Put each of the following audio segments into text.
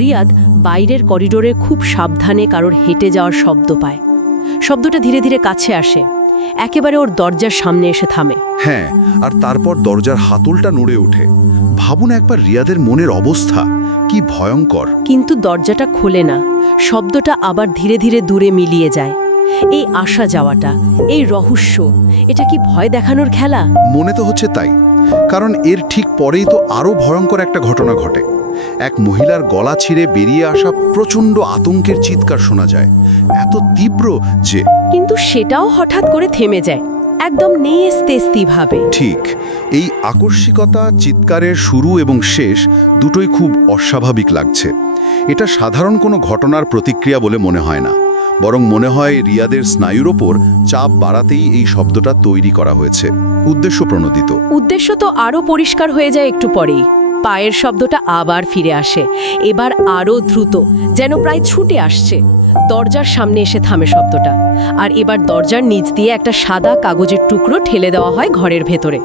রিয়াদ বাইরের করিডোরে খুব সাবধানে কারোর হেঁটে যাওয়ার শব্দ পায়। শব্দটা ধীরে ধীরে কাছে আসে, একেবারে ওর দরজার সামনে এসে থামে। হ্যাঁ, আর তারপর দরজার হাতলটা নড়ে ওঠে। ভাবুন একবার রিয়াদের মনের অবস্থা কি ভয়ঙ্কর। কিন্তু দরজাটা খোলে না, শব্দটা আবার ধীরে ধীরে দূরে মিলিয়ে যায়। এই আসা যাওয়াটা, এই রহস্য, এটা কি ভয় দেখানোর খেলা? মনে তো হচ্ছে তাই, কারণ এর ঠিক পরেই তো আরও ভয়ঙ্কর একটা ঘটনা ঘটে। এক মহিলার গলা ছিঁড়ে বেরিয়ে আসা প্রচণ্ড আতঙ্কের চিৎকার শোনা যায়, এত তীব্র যে কিন্তু সেটাও হঠাৎ করে থেমে যায়, একদম নেস্তেস্তিভাবে। ঠিক এই আকস্মিকতা, চিৎকারের শুরু এবং শেষ দুটোই খুব অস্বাভাবিক লাগছে। এটা সাধারণ কোনো ঘটনার প্রতিক্রিয়া বলে মনে হয় না, বরং মনে হয় রিয়াদের স্নায়ুর ওপর চাপ বাড়াতেই এই শব্দটা তৈরি করা হয়েছে, উদ্দেশ্য প্রণোদিত। উদ্দেশ্য তো আরও পরিষ্কার হয়ে যায় একটু পরেই। পায়ের শব্দটা আবার ফিরে আসে, এবার আরও দ্রুত, যেন প্রায় ছুটে আসছে। দরজার সামনে এসে থামে শব্দটা, আর এবার দরজার নিচ দিয়ে একটা সাদা কাগজের টুকরো ঠেলে দেওয়া হয় ঘরের ভেতরে।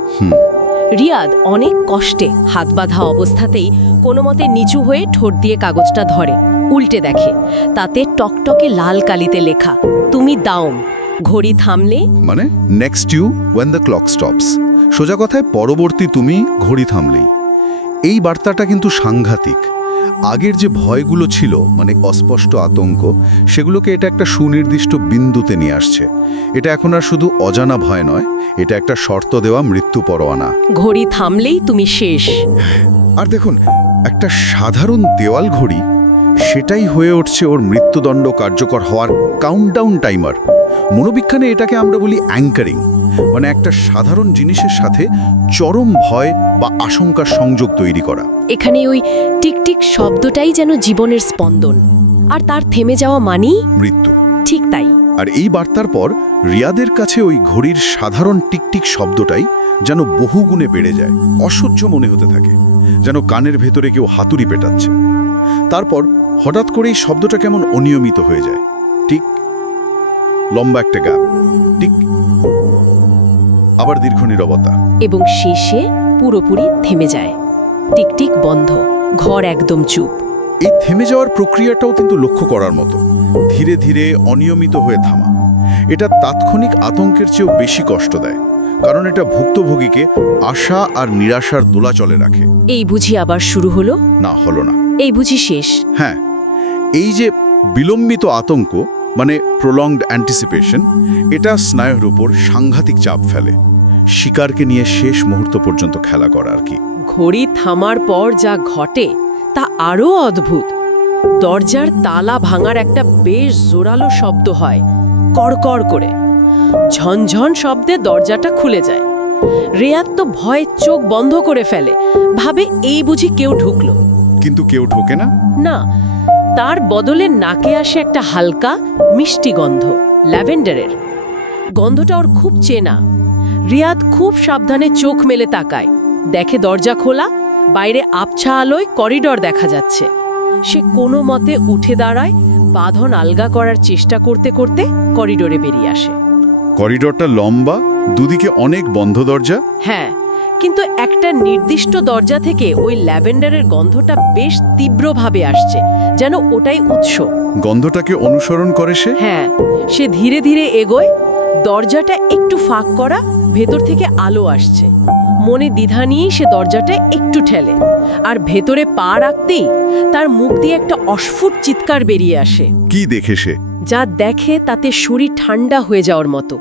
রিয়াদ অনেক কষ্টে হাত বাঁধা অবস্থাতেই কোনো মতে নিচু হয়ে ঠোঁট দিয়ে কাগজটা ধরে, উল্টে দেখে তাতে টকটকে লাল কালিতে লেখা, তুমি দাওম, ঘড়ি থামলে মানে next you when the clock stops. সোজা কথায় পরবর্তী তুমি, ঘড়ি থামলেই। এই বার্তাটা কিন্তু সাংঘাতিক। আগের যে ভয়গুলো ছিল, মানে অস্পষ্ট আতঙ্ক, সেগুলোকে এটা একটা সুনির্দিষ্ট বিন্দুতে নিয়ে আসছে। এটা এখন আর শুধু অজানা ভয় নয়, এটা একটা শর্ত দেওয়া মৃত্যু পরোয়ানা। ঘড়ি থামলেই তুমি শেষ। আর দেখুন, একটা সাধারণ দেওয়াল ঘড়ি, সেটাই হয়ে উঠছে ওর মৃত্যুদণ্ড কার্যকর হওয়ার কাউন্টডাউন টাইমার। মনোবিজ্ঞানে এটাকে আমরা বলি অ্যাঙ্কারিং, মানে একটা সাধারণ জিনিসের সাথে চরম ভয় বা আশঙ্কার সংযোগ তৈরি করা। এখানে ওই টিকটিক শব্দটাই যেন জীবনের স্পন্দন, আর তার থেমে যাওয়া মানেই মৃত্যু। ঠিক তাই। আর এই বার্তার পর রিয়াদের কাছে ওই ঘড়ির সাধারণ টিকটিক শব্দটাই যেন বহুগুণে বেড়ে যায়, অসহ্য মনে হতে থাকে, যেন কানের ভেতরে কেউ হাতুড়ি পেটাচ্ছে। তারপর হঠাৎ করেই শব্দটা কেমন অনিয়মিত হয়ে যায়, ঠিক লম্বা একটা গ্যাপ, ঠিক আবার দীর্ঘ নীরবতা, এবং শেষে পুরোপুরি থেমে যায়। টিকটিক বন্ধ, ঘর একদম চুপ। এই থেমে যাওয়ার প্রক্রিয়াটাও কিন্তু লক্ষ্য করার মতো, ধীরে ধীরে অনিয়মিত হয়ে থামা। এটা তাৎক্ষণিক আতঙ্কের চেয়েও বেশি কষ্ট দেয়, কারণ এটা ভুক্তভোগীকে আশা আর নিরাশার দোলাচলে রাখে। এই বুঝি আবার শুরু হলো? না, হলো না। এই বুঝি শেষ? হ্যাঁ, এই যে বিলম্বিত আতঙ্ক, মানে প্রলংড অ্যান্টিসিপেশন, এটা স্নায়ুর উপর সাংঘাতিক চাপ ফেলে। শিকারকে নিয়ে শেষ মুহূর্ত পর্যন্ত খেলা করা আর কি। ঘড়ি থামার পর যা ঘটে তা আরও অদ্ভুত। দরজার তালা ভাঙার একটা বেশ জোরালো শব্দ হয়, কড়কড় করে। ঝনঝন শব্দে দরজাটা খুলে যায়। রিয়াদ তো ভয়ে চোখ বন্ধ করে ফেলে, ভাবে এই বুঝি কেউ ঢুকলো। কিন্তু কেউ ঢোকে না। না, তার বদলে নাকে আসে একটা হালকা মিষ্টি গন্ধ, ল্যাভেন্ডারের। গন্ধটা ওর খুব চেনা। রিয়াদ খুব সাবধানে চোখ মেলে তাকায়, দেখে দরজা খোলা, বাইরে আবছা আলোয় করিডর দেখা যাচ্ছে। সে কোনো মতে উঠে দাঁড়ায়, বাঁধন আলগা করার চেষ্টা করতে করতে করিডোরে বেরিয়ে আসে। করিডরটা লম্বা, দুদিকে অনেক বন্ধ দরজা। হ্যাঁ, কিন্তু একটা নির্দিষ্ট দরজা থেকে ওই ল্যাভেন্ডারের গন্ধটা বেশ তীব্রভাবে আসছে, যেন ওটাই উৎস। গন্ধটাকে অনুসরণ করে সে। হ্যাঁ, সে ধীরে ধীরে এগোয়। দরজাটা একটু ফাঁক করা, ভেতর থেকে আলো আসছে। মনে দ্বিধা নিয়েই সে দরজাটা একটু ঠেলে, আর ভেতরে পা রাখতেই তার মুখ দিয়ে একটা অস্ফুট চিৎকার বেরিয়ে আসে। কি দেখে সে? যা দেখে তাতে শরীর ঠান্ডা হয়ে যাওয়ার মতো।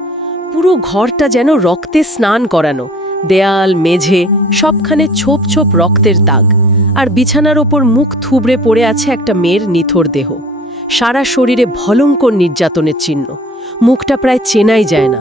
পুরো ঘরটা যেন রক্তে স্নান করানো, দেয়াল, মেঝে সবখানে ছোপ ছোপ রক্তের দাগ, আর বিছানার ওপর মুখ থুবড়ে পড়ে আছে একটা মেয়ের নিথর দেহ। সারা শরীরে ভয়ঙ্কর নির্যাতনের চিহ্ন, মুখটা প্রায় চেনাই যায় না।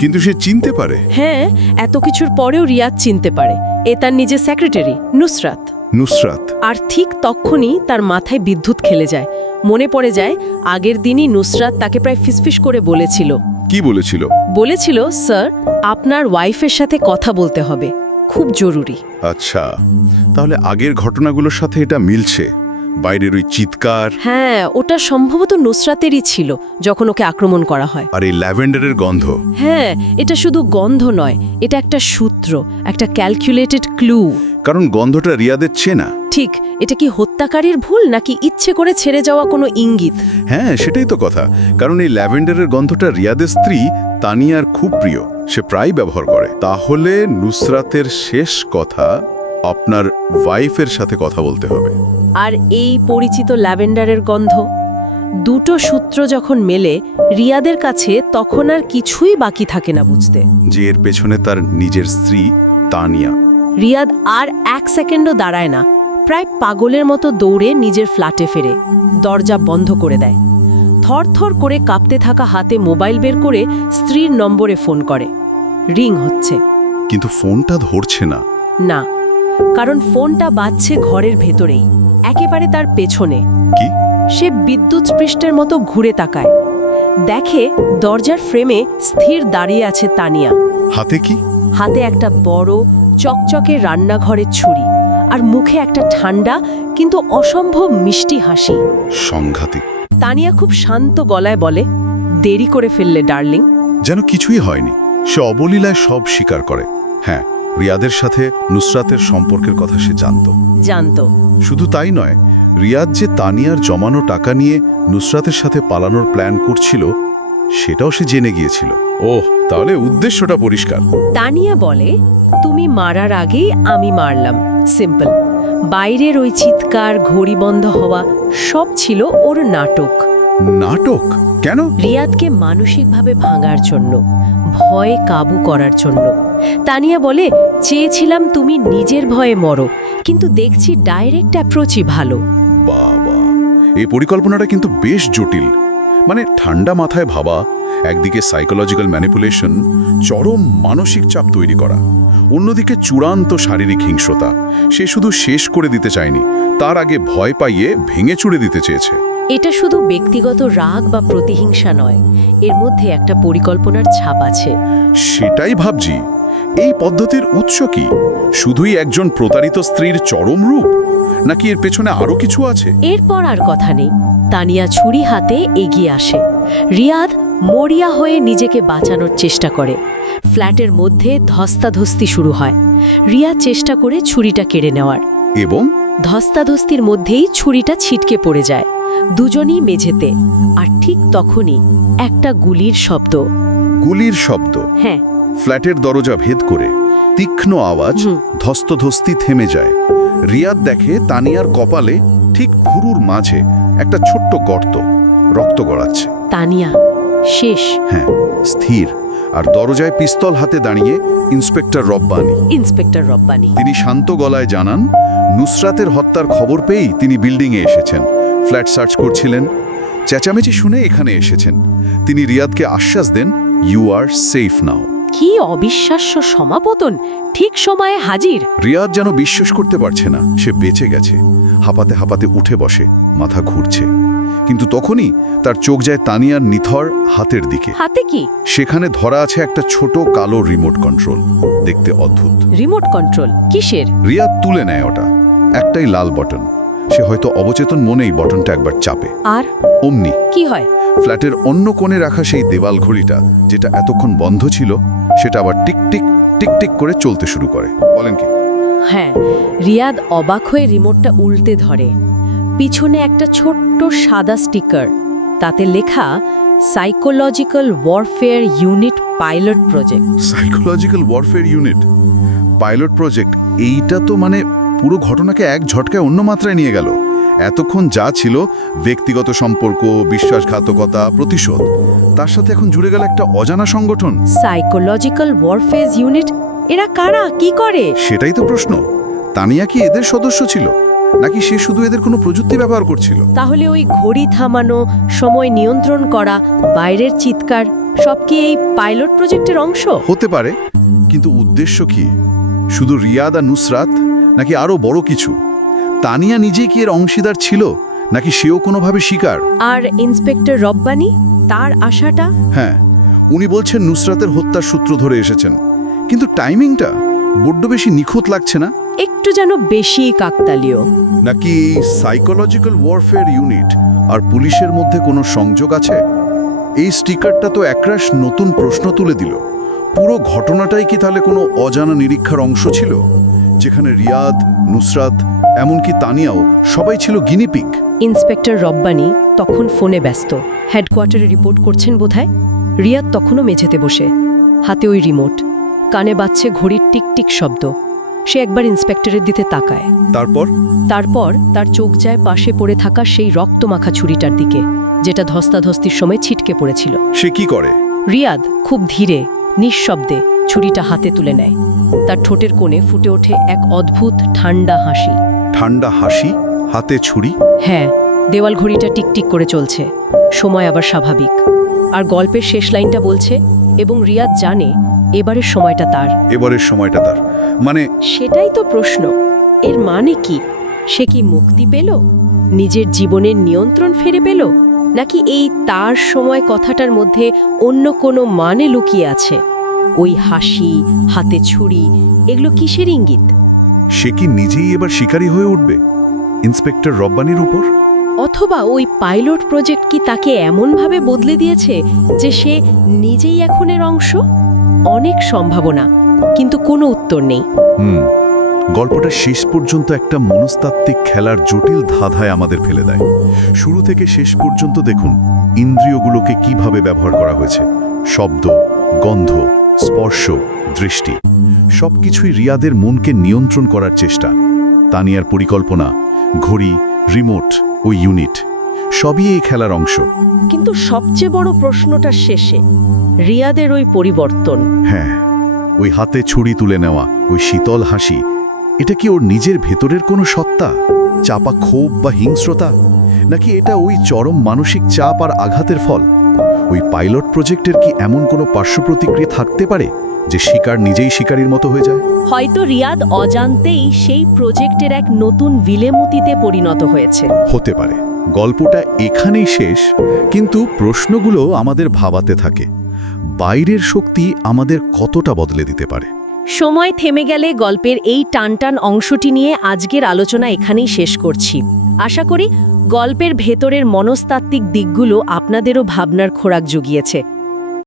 কিন্তু সে চিনতে পারে। হ্যাঁ, এত কিছুর পরেও রিয়াদ চিনতে পারে, এ তার নিজের সেক্রেটারি নুসরাত। নুসরাত। আর ঠিক তখনই তার মাথায় বিদ্যুৎ খেলে যায়। মনে পড়ে যায় আগের দিনই নুসরাত তাকে প্রায় ফিসফিস করে বলেছিল। কি বলেছিল? বলেছিল, স্যার, আপনার ওয়াইফের সাথে কথা বলতে হবে, খুব জরুরি। আচ্ছা, তাহলে আগের ঘটনাগুলোর সাথে এটা মিলছে। বাইরের ওই চিৎকার, হ্যাঁ, ওটা সম্ভবত নুসরাতেরই ছিল যখন ওকে আক্রমণ করা হয়। আর এই ল্যাভেন্ডারের গন্ধ। হ্যাঁ, এটা শুধু গন্ধ নয়, এটা একটা সূত্র, একটা ক্যালকুলেটেড ক্লু। কারণ গন্ধটা রিয়াদের চেনা। ঠিক, এটা কি হত্যাকারীর ভুল নাকি ইচ্ছে করে ছেড়ে যাওয়া কোনো ইঙ্গিত? হ্যাঁ, সেটাই তো কথা। কারণ এই ল্যাভেন্ডারের গন্ধটা রিয়াদের স্ত্রী তানিয়ার খুব প্রিয়, সে প্রায় ব্যবহার করে। তাহলে নুসরাতের শেষ কথা আপনার ওয়াইফের সাথে কথা বলতে হবে। আর এই পরিচিত ল্যাভেন্ডারের গন্ধ, দুটো সূত্র যখন মেলে রিয়াদের কাছে, তখন আর কিছুই বাকি থাকে না বুঝতে। যে এর পেছনে তার নিজের স্ত্রী তানিয়া। রিয়াদ আর 1 সেকেন্ডও দাঁড়ায় না, প্রায় পাগলের মতো দৌড়ে নিজের ফ্ল্যাটে ফেরে, দরজা বন্ধ করে দেয়। থরথর করে কাঁপতে থাকা হাতে মোবাইল বের করে স্ত্রীর নম্বরে ফোন করে। রিং হচ্ছে, কিন্তু ফোনটা ধরছে না। না, কারণ ফোনটা বাজছে ঘরের ভেতরেই, একেবারে তার পেছনে। কি? সে বিদ্যুৎ স্পৃষ্টের মতো ঘুরে তাকায়, দেখে দরজার ফ্রেমে স্থির দাঁড়িয়ে আছে তানিয়া। হাতে কি? হাতে একটা বড় চকচকে রান্নাঘরের ছুরি, আর মুখে একটা ঠান্ডা কিন্তু অসম্ভব মিষ্টি হাসি। সংঘাতিক। তানিয়া খুব শান্ত গলায় বলে, দেরি করে ফেললে ডার্লিং। যেন কিছুই হয়নি। সে অবলীলায় সব স্বীকার করে। হ্যাঁ, রিয়াদের সাথে নুসরাতের সম্পর্কের কথা সে জানতো। শুধু তাই নয়, রিয়াদ যে তানিয়ার জমানো টাকা নিয়ে নুসরাতের সাথে পালানোর প্ল্যান করছিল সেটাও সে জেনে গিয়েছিল। ওহ, তাহলে উদ্দেশ্যটা পরিষ্কার। তানিয়া বলে, তুমি মারার আগেই আমি মারলাম, সিম্পল। বাইরের ওই চিৎকার, ঘড়ি বন্ধ হওয়া, সব ছিল ওর নাটক। নাটক? কেন? রিয়াদকে মানসিকভাবে ভাঙার জন্য, ভয় কাবু করার জন্য। তানিয়া বলে, চেয়েছিলাম তুমি নিজের ভয়ে মরো, কিন্তু দেখছি ডাইরেক্ট অ্যাপ্রোচই ভালো। বাবা, এই পরিকল্পনাটা কিন্তু বেশ জটিল। মানে ঠান্ডা মাথায় ভাবা, একদিকে সাইকোলজিক্যাল ম্যানিপুলেশন, চরম মানসিক চাপ তৈরি করা, অন্যদিকে চূড়ান্ত শারীরিক হিংস্রতা। সে শুধু শেষ করে দিতে চায়নি, তার আগে ভয় পাইয়ে ভেঙে চুড়ে দিতে চেয়েছে। এটা শুধু ব্যক্তিগত রাগ বা প্রতিহিংসা নয়, এর মধ্যে একটা পরিকল্পনার ছাপ আছে। সেটাই ভাবছি, এই পদ্ধতির উৎস কি? শুধুই একজন প্রতারিত স্ত্রীর চরম রূপ, নাকি এর পেছনে আরো কিছু আছে? এরপর আর কথা নেই। তানিয়া ছুরি হাতে এগিয়ে আসে। রিয়াদ মরিয়া হয়ে নিজেকে বাঁচানোর চেষ্টা করে। ফ্ল্যাটের মধ্যে ধস্তাধস্তি শুরু হয়। রিয়াদ চেষ্টা করে ছুরিটা কেড়ে নেওয়ার, এবং ধস্তাধস্তির মধ্যেই ছুরিটা ছিটকে পড়ে যায়। দুজনই মেঝেতে, আর ঠিক তখনই একটা গুলির শব্দ। গুলির শব্দ? হ্যাঁ। ফ্ল্যাটের দরজা ভেদ করে তীক্ষ্ণ আওয়াজ, ধস্তধস্তি থেমে যায়। রিয়াদ দেখে তানিয়ার কপালে ঠিক ভুরুর মাঝে একটা ছোট্ট গর্ত, রক্ত গড়াচ্ছে। তানিয়া শেষ। হ্যাঁ, স্থির, আর দরজায় পিস্তল হাতে দাঁড়িয়ে ইন্সপেক্টর রব্বানী। ইন্সপেক্টর রব্বানী। তিনি শান্ত গলায় জানান, নুসরাতের হত্যার খবর পেয়েই তিনি বিল্ডিংয়ে এসেছেন, ফ্ল্যাট সার্চ করছিলেন। চেঁচামেচি শুনে এখানে এসেছেন। তিনি রিয়াদকে আশ্বাস দেন, ইউ আর সেফ নাও। কি অবিশ্বাস্য সমাপতন! ঠিক সময়ে হাজির। রিয়াদ যেন বিশ্বাস করতে পারছে না সে বেঁচে গেছে। হাঁপাতে হাঁপাতে উঠে বসে, মাথা ঘুরছে। কিন্তু তখনই তার চোখ যায় তানিয়ার নিথর হাতের দিকে। হাতে কি? সেখানে ধরা আছে একটা ছোট কালো রিমোট কন্ট্রোল, দেখতে অদ্ভুত। Remote control? কিসের? রিয়াদ তুলে নেয় ওটা। একটাই লাল বটন। সে হয়তো অবচেতন মনেই বটনটা একবার চাপে, আর অমনি কি হয়? ফ্ল্যাটের অন্য কোণে রাখা সেই দেওয়াল ঘড়িটা, যেটা এতক্ষণ বন্ধ ছিল, সেটা আবার টিকটিক টিকটিক করে চলতে শুরু করে। বলেন কি? হ্যাঁ, রিয়াদ অবাক হয়ে রিমোটটা উল্টে ধরে। পিছনে একটা ছোট্ট সাদা স্টিকার, তাতে লেখা psychological warfare unit pilot project. Psychological warfare unit pilot project? এইটা তো মানে পুরো ঘটনাকে এক ঝটকায় অন্য মাত্রায় নিয়ে গেল। এতক্ষণ যা ছিল ব্যক্তিগত সম্পর্ক, বিশ্বাসঘাতকতা, প্রতিশোধ, তার সাথে এখন জুড়ে গেল একটা অজানা সংগঠন। Psychological warfare unit? এরা কারা, কি করে? সেটাই তো প্রশ্ন। তানিয়া কি এদের সদস্য ছিল, নাকি সে শুধু এদের কোনো প্রযুক্তি ব্যবহার করছিল? তাহলে ওই ঘড়ি থামানো, সময় নিয়ন্ত্রণ করা, বাইরের চিৎকার, সব কি এই পাইলট প্রজেক্টের অংশ? হতে পারে, কিন্তু উদ্দেশ্য কি? শুধু রিয়াদ আর নুসরাত, নাকি আরো বড় কিছু? তানিয়া নিজে কি এর অংশীদার ছিল, নাকি সেও কোনোভাবে শিকার? আর ইন্সপেক্টর রব্বানী, তার আশাটা? হ্যাঁ, উনি বলছেন নুসরাতের হত্যার সূত্র ধরে এসেছেন, কিন্তু টাইমিংটা বড্ড বেশি নিখুঁত লাগছে না? একটু যেন বেশি কাকতালীয়। নাকি সাইকোলজিক্যাল ওয়ারফেয়ার ইউনিট আর পুলিশের মধ্যে কোনো সংযোগ আছে? এই স্টিকারটা তো একরাশ নতুন প্রশ্ন তুলে দিল। পুরো ঘটনাটাই কি তাহলে কোনো অজানা নিরীক্ষার অংশ ছিল, যেখানে রিয়াদ, নুসরাত, এমনকি তানিয়াও সবাই ছিল গিনিপিগ? ইন্সপেক্টর রব্বানী তখন ফোনে ব্যস্ত, হেডকোয়ার্টারে রিপোর্ট করছেন বোধহয়। রিয়াদ তখনও মেঝেতে বসে, হাতে ওই রিমোট, কানে বাজছে ঘড়ির টিকটিক শব্দ। সে একবার ইন্সপেক্টরের দিকে তাকায়। তারপর তার চোখ যায় পাশে পড়ে থাকা সেই রক্তমাখা ছুরিটার দিকে, যেটা ধস্তাধস্তির সময় ছিটকে পড়েছিল। সে কি করে? রিয়াদ খুব ধীরে নিঃশব্দে ছুরিটা হাতে তুলে নেয়। তার ঠোঁটের কোণে ফুটে ওঠে এক অদ্ভুত ঠান্ডা হাসি। ঠান্ডা হাসি, হাতে ছুরি? হ্যাঁ, দেওয়াল ঘড়িটা টিকটিক করে চলছে, সময় আবার স্বাভাবিক। আর গল্পের শেষ লাইনটা বলছে, এবং রিয়াদ জানে এবারের সময়টা তার। এবারের সময়টা তার মানে? সেটাই তো প্রশ্ন। এর মানে কি? সে কি মুক্তি পেল, নিজের জীবনের নিয়ন্ত্রণ ফিরে পেল, নাকি এই তার সময় কথাটার মধ্যে অন্য কোনো মানে লুকিয়ে আছে? ওই হাসি, হাতে ছুরি, এগুলো কিসের ইঙ্গিত? সে কি নিজেই এবার শিকারী হয়ে উঠবে ইন্সপেক্টর রব্বানীর উপর? অথবা ওই পাইলট প্রজেক্ট কি তাকে এমনভাবে বদলে দিয়েছে যে সে নিজেই এখন এর অংশ? অনেক সম্ভাবনা, কিন্তু কোনো উত্তর নেই। গল্পটা শেষ পর্যন্ত একটা মনস্তাত্ত্বিক খেলার জটিল ধাঁধায় আমাদের ফেলে দেয়। শুরু থেকে শেষ পর্যন্ত দেখুন ইন্দ্রিয়গুলোকে কিভাবে ব্যবহার করা হয়েছে। শব্দ, গন্ধ, স্পর্শ, দৃষ্টি, সবকিছুই রিয়াদের মনকে নিয়ন্ত্রণ করার চেষ্টা। তানিয়ার পরিকল্পনা, ঘড়ি, রিমোট ও ইউনিট, সবই এই খেলার অংশ। কিন্তু সবচেয়ে বড় প্রশ্নটা শেষে, রিয়াদের ওই পরিবর্তন। হ্যাঁ, ওই হাতে ছুরি তুলে নেওয়া, ওই শীতল হাসি, এটা কি ওর নিজের ভেতরের কোনো সত্তা, চাপা ক্ষোভ বা হিংস্রতা, নাকি এটা ওই চরম মানসিক চাপ আর আঘাতের ফল? ওই পাইলট প্রজেক্টের কি এমন কোনো পার্শ্ব প্রতিক্রিয়া থাকতে পারে যে শিকার নিজেই শিকারীর মতো হয়ে যায়? হয়তো রিয়াদ অজান্তেই সেই প্রজেক্টের এক নতুন বিলেমতিতে পরিণত হয়েছে। হতে পারে। গল্পটা এখানেই শেষ, কিন্তু প্রশ্নগুলো আমাদের ভাবাতে থাকে। বাইরের শক্তি আমাদের কতটা বদলে দিতে পারে? সময় থেমে গেলে গল্পের এই টানটান অংশটি নিয়ে আজকের আলোচনা এখানেই শেষ করছি। আশা করি গল্পের ভেতরের মনস্তাত্ত্বিক দিকগুলো আপনাদেরও ভাবনার খোরাক জুগিয়েছে।